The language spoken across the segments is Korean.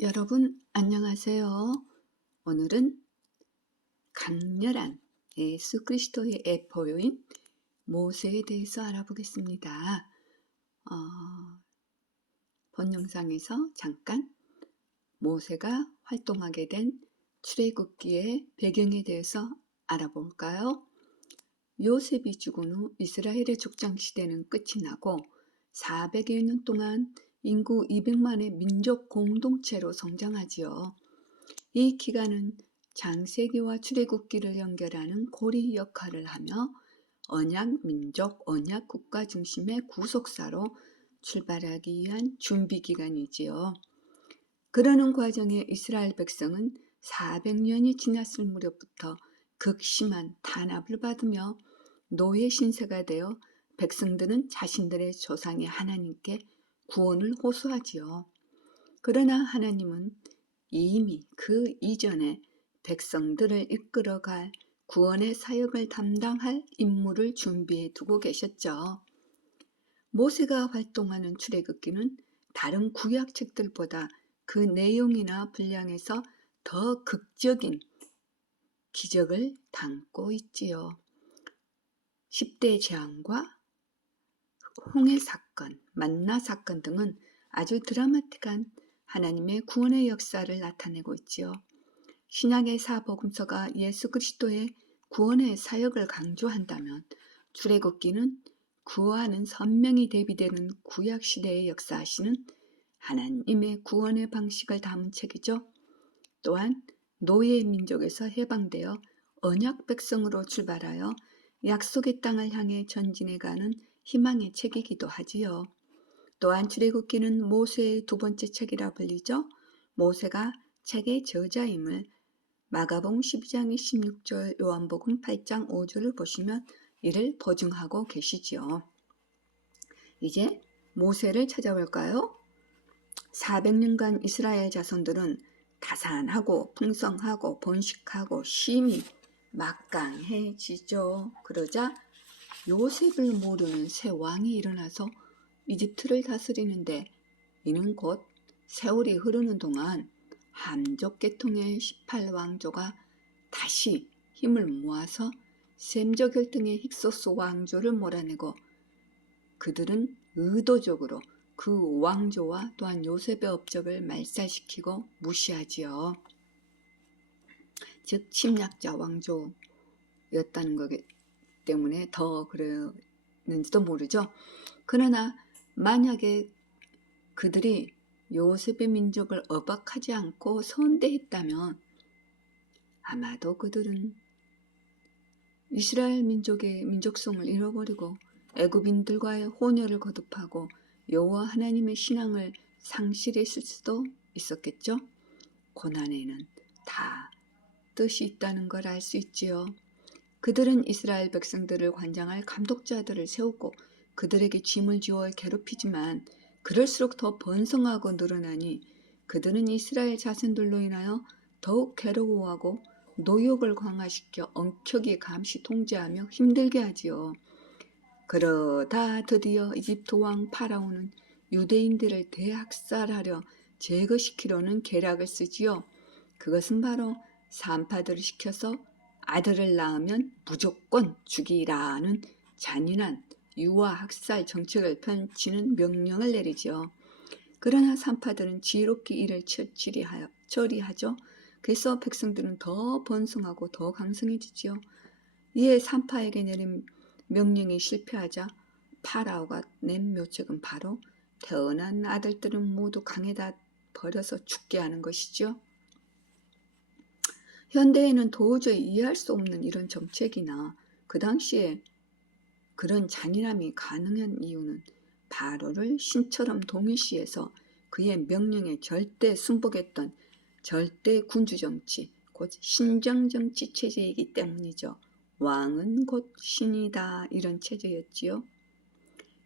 여러분 안녕하세요. 오늘은 강렬한 예수 그리스도의 애포요인 모세에 대해서 알아보겠습니다. 본 영상에서 잠깐 모세가 활동하게 된 출애굽기의 배경에 대해서 알아볼까요? 요셉이 죽은 후 이스라엘의 족장시대는 끝이 나고 400여 년 동안 인구 200만의 민족 공동체로 성장하지요. 이 기간은 창세기와 출애굽기를 연결하는 고리 역할을 하며 언약 민족, 언약 국가 중심의 구속사로 출발하기 위한 준비 기간이지요. 그러는 과정에 이스라엘 백성은 400년이 지났을 무렵부터 극심한 탄압을 받으며 노예 신세가 되어 백성들은 자신들의 조상의 하나님께 구원을 호소하지요. 그러나 하나님은 이미 그 이전에 백성들을 이끌어갈 구원의 사역을 담당할 인물을 준비해 두고 계셨죠. 모세가 활동하는 출애굽기는 다른 구약책들보다 그 내용이나 분량에서 더 극적인 기적을 담고 있지요. 10대 재앙과 홍해 사건, 만나 사건 등은 아주 드라마틱한 하나님의 구원의 역사를 나타내고 있지요. 신약의 사복음서가 예수 그리스도의 구원의 사역을 강조한다면 출애굽기는 그와는 선명히 대비되는 구약시대에 역사하시는 하나님의 구원의 방식을 담은 책이죠. 또한 노예 민족에서 해방되어 언약 백성으로 출발하여 약속의 땅을 향해 전진해가는 희망의 책이기도 하지요. 또한 출애굽기는 모세의 두 번째 책이라 불리죠. 모세가 책의 저자임을 마가복음 12장 26절, 요한복음 8장 5절을 보시면 이를 보증하고 계시지요. 이제 모세를 찾아볼까요? 400년간 이스라엘 자손들은 다산하고 풍성하고 번식하고 심히 막강해지죠. 그러자 요셉을 모르는 새 왕이 일어나서 이집트를 다스리는데 이는 곧 세월이 흐르는 동안 함족 계통의 18왕조가 다시 힘을 모아서 셈저 결등의 힉소스 왕조를 몰아내고 그들은 의도적으로 그 왕조와 또한 요셉의 업적을 말살시키고 무시하지요. 즉 침략자 왕조였다는 거기 때문에 더 그랬는지도 모르죠. 그러나 만약에 그들이 요셉의 민족을 억압하지 않고 선대했다면 아마도 그들은 이스라엘 민족의 민족성을 잃어버리고 애굽인들과의 혼혈을 거듭하고 여호와 하나님의 신앙을 상실했을 수도 있었겠죠. 고난에는 다 뜻이 있다는 걸 알 수 있지요. 그들은 이스라엘 백성들을 관장할 감독자들을 세우고 그들에게 짐을 지어 괴롭히지만 그럴수록 더 번성하고 늘어나니 그들은 이스라엘 자손들로 인하여 더욱 괴로워하고 노역을 강화시켜 엄격히 감시 통제하며 힘들게 하지요. 그러다 드디어 이집트 왕 파라오는 유대인들을 대학살하려 제거시키려는 계략을 쓰지요. 그것은 바로 산파들을 시켜서 아들을 낳으면 무조건 죽이라는 잔인한 유아 학살 정책을 펼치는 명령을 내리죠. 그러나 산파들은 지혜롭게 이를 처리하죠. 그래서 백성들은 더 번성하고 더 강성해지지요. 이에 산파에게 내린 명령이 실패하자 파라오가 낸 묘책은 바로 태어난 아들들은 모두 강에다 버려서 죽게 하는 것이죠. 현대에는 도저히 이해할 수 없는 이런 정책이나 그 당시에 그런 잔인함이 가능한 이유는 바로를 신처럼 동일시해서 그의 명령에 절대 순복했던 절대 군주정치, 곧 신정정치 체제이기 때문이죠. 왕은 곧 신이다, 이런 체제였지요.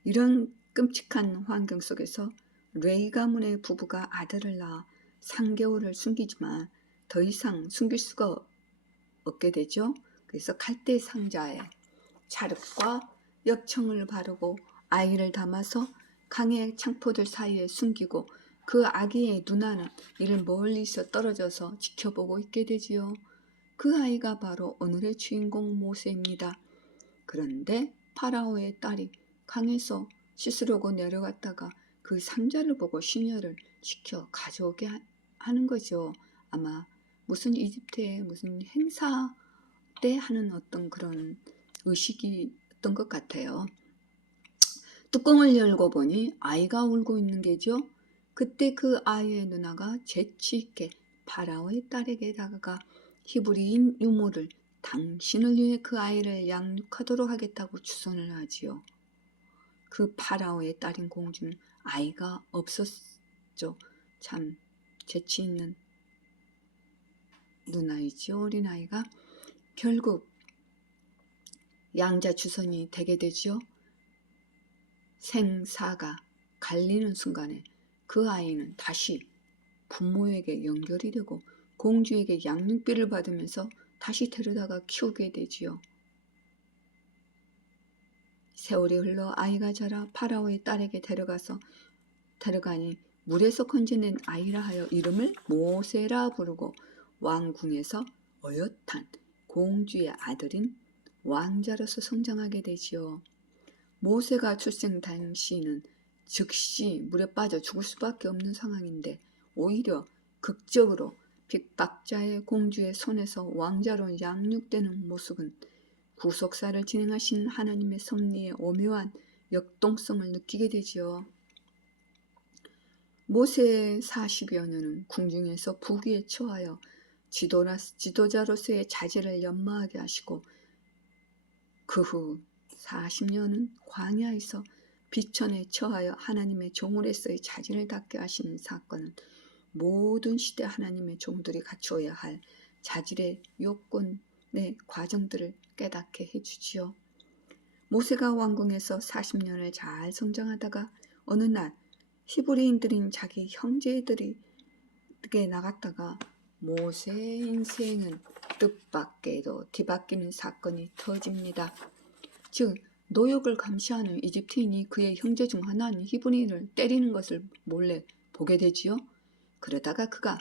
이런 끔찍한 환경 속에서 레이 가문의 부부가 아들을 낳아 3개월을 숨기지만 더 이상 숨길 수가 없게 되죠. 그래서 칼대 상자에 찰흙과 역청을 바르고 아이를 담아서 강의 창포들 사이에 숨기고 그 아기의 누나는 이를 멀리서 떨어져서 지켜보고 있게 되지요. 그 아이가 바로 오늘의 주인공 모세입니다. 그런데 파라오의 딸이 강에서 씻으려고 내려갔다가 그 상자를 보고 심려를 시켜 가져오게 하는 거죠. 아마 무슨 이집트의 무슨 행사 때 하는 어떤 그런 의식이었던 것 같아요. 뚜껑을 열고 보니 아이가 울고 있는 게죠. 그때 그 아이의 누나가 재치 있게 파라오의 딸에게 다가가 히브리인 유모를 당신을 위해 그 아이를 양육하도록 하겠다고 추선을 하지요. 그 파라오의 딸인 공주는 아이가 없었죠. 참 재치 있는 누나이죠. 어린아이가. 결국 양자 주선이 되게 되죠. 생사가 갈리는 순간에 그 아이는 다시 부모에게 연결이 되고 공주에게 양육비를 받으면서 다시 데려다가 키우게 되지요. 세월이 흘러 아이가 자라 파라오의 딸에게 데려가니 물에서 건져낸 아이라 하여 이름을 모세라 부르고 왕궁에서 어엿한 공주의 아들인 왕자로서 성장하게 되지요. 모세가 출생 당시는 즉시 물에 빠져 죽을 수밖에 없는 상황인데 오히려 극적으로 빅박자의 공주의 손에서 왕자로 양육되는 모습은 구속사를 진행하신 하나님의 섭리의 오묘한 역동성을 느끼게 되지요. 모세의 40여 년은 궁중에서 부귀에 처하여 지도자로서의 자질을 연마하게 하시고 그 후 40년은 광야에서 비천에 처하여 하나님의 종으로서의 자질을 닦게 하시는 사건은 모든 시대 하나님의 종들이 갖추어야 할 자질의 요건의 과정들을 깨닫게 해주지요. 모세가 왕궁에서 40년을 잘 성장하다가 어느 날 히브리인들인 자기 형제들에게 나갔다가 모세의 인생은 뜻밖에도 뒤바뀌는 사건이 터집니다. 즉 노역을 감시하는 이집트인이 그의 형제 중 하나인 히브리인을 때리는 것을 몰래 보게 되지요. 그러다가 그가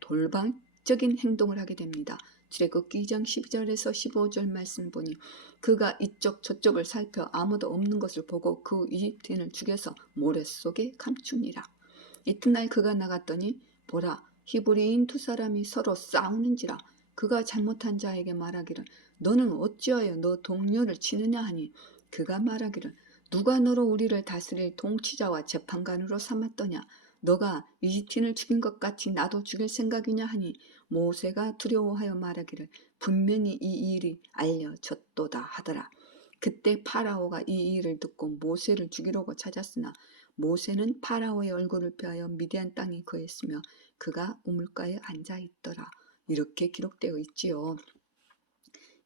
돌발적인 행동을 하게 됩니다. 출애굽기 2장 12절에서 15절 말씀 보니 그가 이쪽 저쪽을 살펴 아무도 없는 것을 보고 그 이집트인을 죽여서 모래 속에 감추니라. 이튿날 그가 나갔더니 보라 히브리인 두 사람이 서로 싸우는지라. 그가 잘못한 자에게 말하기를 너는 어찌하여 너 동료를 치느냐 하니 그가 말하기를 누가 너로 우리를 다스릴 통치자와 재판관으로 삼았더냐. 너가 이집트인을 죽인 것 같이 나도 죽일 생각이냐 하니 모세가 두려워하여 말하기를 분명히 이 일이 알려졌도다 하더라. 그때 파라오가 이 일을 듣고 모세를 죽이려고 찾았으나 모세는 파라오의 얼굴을 피하여 미디안 땅에 거했으며 그가 우물가에 앉아 있더라. 이렇게 기록되어 있지요.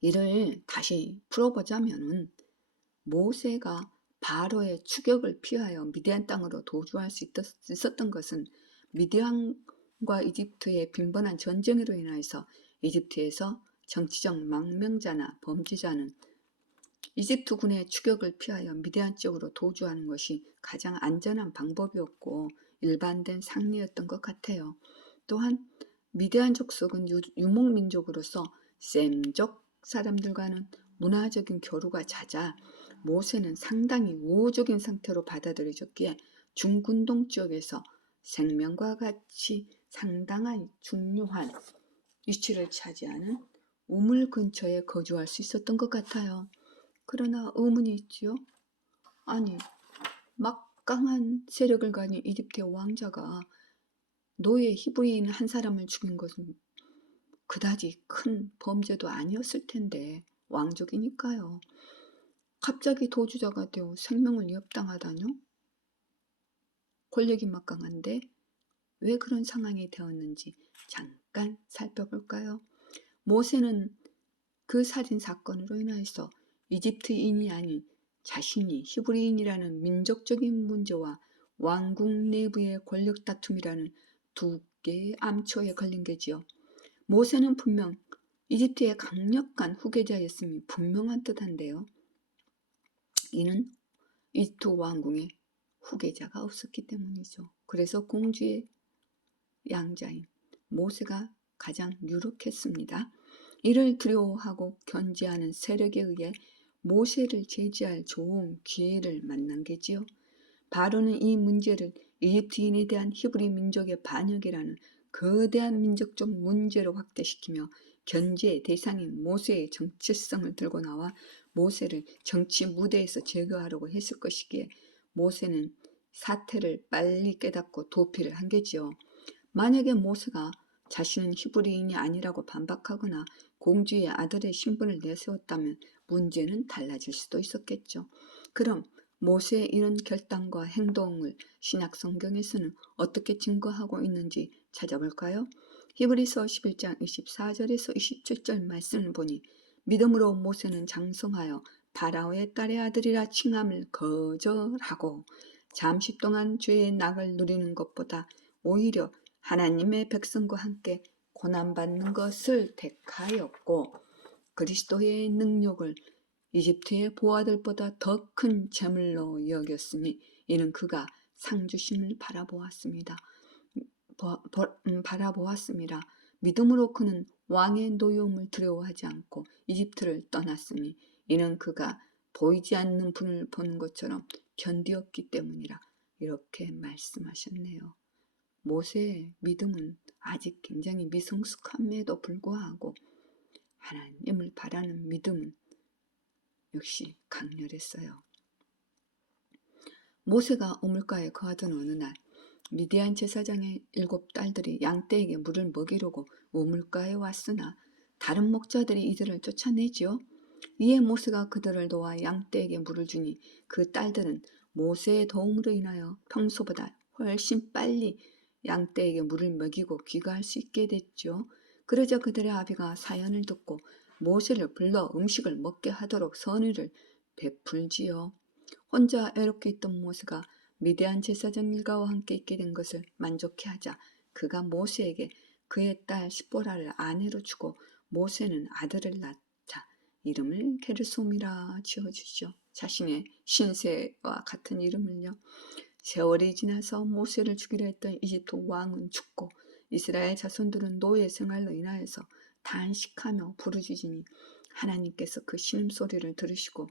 이를 다시 풀어보자면은 모세가 바로의 추격을 피하여 미디안 땅으로 도주할 수 있었던 것은 미디안과 이집트의 빈번한 전쟁으로 인하여서 이집트에서 정치적 망명자나 범죄자는 이집트군의 추격을 피하여 미디안 쪽으로 도주하는 것이 가장 안전한 방법이었고 일반된 상례였던 것 같아요. 또한 미디안 족속은 유목민족으로서 셈족 사람들과는 문화적인 교류가 잦아 모세는 상당히 우호적인 상태로 받아들여졌기에 중근동 지역에서 생명과 같이 상당한 중요한 위치를 차지하는 우물 근처에 거주할 수 있었던 것 같아요. 그러나 의문이 있지요. 아니 막강한 세력을 가진 이집트의 왕자가 노예 히브리인 한 사람을 죽인 것은 그다지 큰 범죄도 아니었을 텐데 왕족이니까요. 갑자기 도주자가 되어 생명을 위협당하다뇨? 권력이 막강한데 왜 그런 상황이 되었는지 잠깐 살펴볼까요? 모세는 그 살인 사건으로 인해서 이집트인이 아닌 자신이 히브리인이라는 민족적인 문제와 왕궁 내부의 권력 다툼이라는 두 개의 암초에 걸린 게지요. 모세는 분명 이집트의 강력한 후계자였음이 분명한 듯한데요. 이는 이집트 왕궁의 후계자가 없었기 때문이죠. 그래서 공주의 양자인 모세가 가장 유력했습니다. 이를 두려워하고 견제하는 세력에 의해 모세를 제지할 좋은 기회를 만난 게지요. 바로는 이 문제를 이집트인에 대한 히브리 민족의 반역이라는 거대한 민족적 문제로 확대시키며 견제의 대상인 모세의 정체성을 들고 나와 모세를 정치 무대에서 제거하려고 했을 것이기에 모세는 사태를 빨리 깨닫고 도피를 한 게지요. 만약에 모세가 자신은 히브리인이 아니라고 반박하거나 공주의 아들의 신분을 내세웠다면 문제는 달라질 수도 있었겠죠. 그럼 모세의 이런 결단과 행동을 신약 성경에서는 어떻게 증거하고 있는지 찾아볼까요? 히브리서 11장 24절에서 27절 말씀을 보니 믿음으로 모세는 장성하여 바라오의 딸의 아들이라 칭함을 거절하고 잠시 동안 죄의 낙을 누리는 것보다 오히려 하나님의 백성과 함께 고난받는 것을 택하였고 그리스도의 능력을 이집트의 보아들보다 더 큰 재물로 여겼으니 이는 그가 상주심을 바라보았습니다. 믿음으로 그는 왕의 노여움을 두려워하지 않고 이집트를 떠났으니 이는 그가 보이지 않는 분을 보는 것처럼 견디었기 때문이라. 이렇게 말씀하셨네요. 모세의 믿음은 아직 굉장히 미성숙함에도 불구하고 하나님을 바라는 믿음은 역시 강렬했어요. 모세가 우물가에 거하던 어느 날 미디안 제사장의 7 딸들이 양떼에게 물을 먹이려고 우물가에 왔으나 다른 목자들이 이들을 쫓아내지요. 이에 모세가 그들을 도와 양떼에게 물을 주니 그 딸들은 모세의 도움으로 인하여 평소보다 훨씬 빨리 양떼에게 물을 먹이고 귀가할 수 있게 됐죠. 그러자 그들의 아비가 사연을 듣고 모세를 불러 음식을 먹게 하도록 선의를 베풀지요. 혼자 외롭게 있던 모세가 미디안 제사장 일가와 함께 있게 된 것을 만족해하자 그가 모세에게 그의 딸 시보라를 아내로 주고 모세는 아들을 낳자 이름을 게르솜이라 지어주죠. 자신의 신세와 같은 이름을요. 세월이 지나서 모세를 죽이려 했던 이집트 왕은 죽고 이스라엘 자손들은 노예 생활로 인하여서 단식하며 부르짖으니 하나님께서 그 신음소리를 들으시고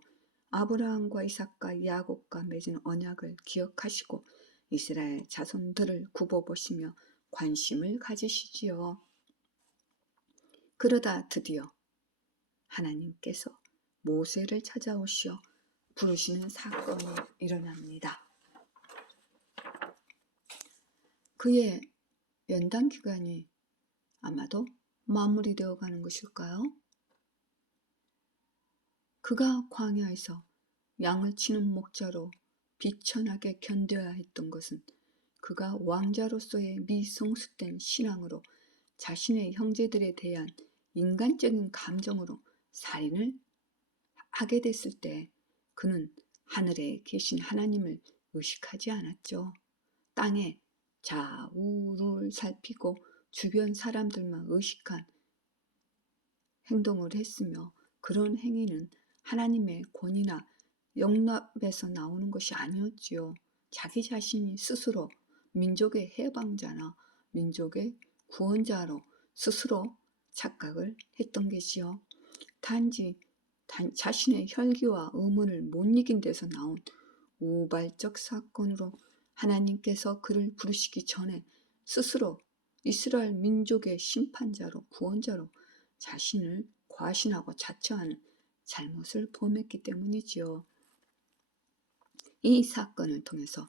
아브라함과 이삭과 야곱과 맺은 언약을 기억하시고 이스라엘 자손들을 굽어보시며 관심을 가지시지요. 그러다 드디어 하나님께서 모세를 찾아오시어 부르시는 사건이 일어납니다. 그의 연단 기간이 아마도 마무리되어 가는 것일까요? 그가 광야에서 양을 치는 목자로 비천하게 견뎌야 했던 것은 그가 왕자로서의 미성숙된 신앙으로 자신의 형제들에 대한 인간적인 감정으로 살인을 하게 됐을 때 그는 하늘에 계신 하나님을 의식하지 않았죠. 땅에 좌우를 살피고 주변 사람들만 의식한 행동을 했으며 그런 행위는 하나님의 권위나 영납에서 나오는 것이 아니었지요. 자기 자신이 스스로 민족의 해방자나 민족의 구원자로 스스로 착각을 했던 것이요. 단지 자신의 혈기와 의문을 못 이긴 데서 나온 우발적 사건으로 하나님께서 그를 부르시기 전에 스스로 이스라엘 민족의 심판자로 구원자로 자신을 과신하고 자처하는 잘못을 범했기 때문이지요. 이 사건을 통해서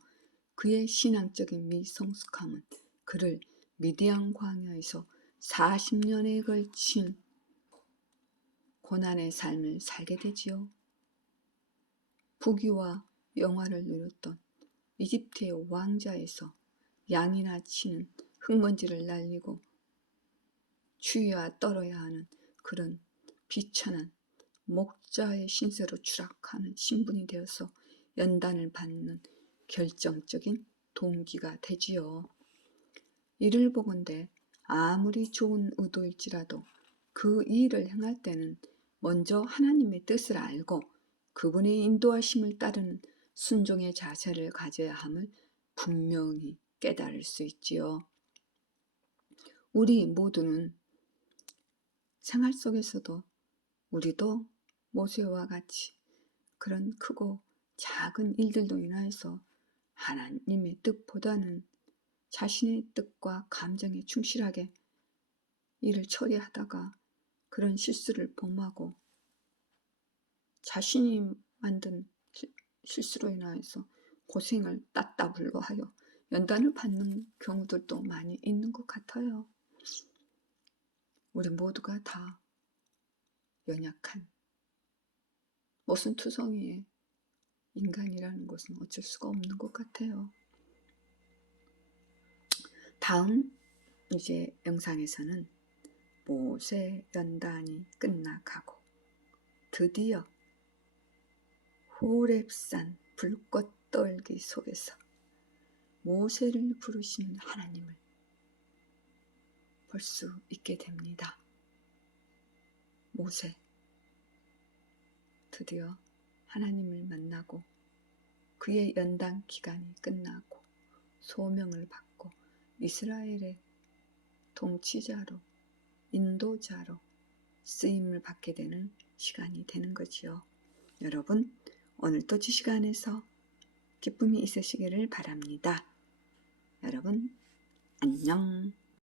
그의 신앙적인 미성숙함은 그를 미디안 광야에서 40년에 걸친 고난의 삶을 살게 되지요. 부귀와 영화를 누렸던 이집트의 왕자에서 양이나 치는 흙먼지를 날리고 추위와 떨어야 하는 그런 비천한 목자의 신세로 추락하는 신분이 되어서 연단을 받는 결정적인 동기가 되지요. 이를 보건대 아무리 좋은 의도일지라도 그 일을 행할 때는 먼저 하나님의 뜻을 알고 그분의 인도하심을 따르는 순종의 자세를 가져야 함을 분명히 깨달을 수 있지요. 우리 모두는 생활 속에서도 우리도 모세와 같이 그런 크고 작은 일들로 인하여서 하나님의 뜻보다는 자신의 뜻과 감정에 충실하게 일을 처리하다가 그런 실수를 범하고 자신이 만든 실수로 인하여서 고생을 따따블로 하여 연단을 받는 경우들도 많이 있는 것 같아요. 우리 모두가 다 연약한 모순투성이의 인간이라는 것은 어쩔 수가 없는 것 같아요. 다음 이제 영상에서는 모세 연단이 끝나가고 드디어 호렙산 불꽃 떨기 속에서 모세를 부르시는 하나님을 볼 수 있게 됩니다. 모세 드디어 하나님을 만나고 그의 연단 기간이 끝나고 소명을 받고 이스라엘의 통치자로 인도자로 쓰임을 받게 되는 시간이 되는 거지요. 여러분 오늘도 이 시간에서 기쁨이 있으시기를 바랍니다. 여러분 안녕.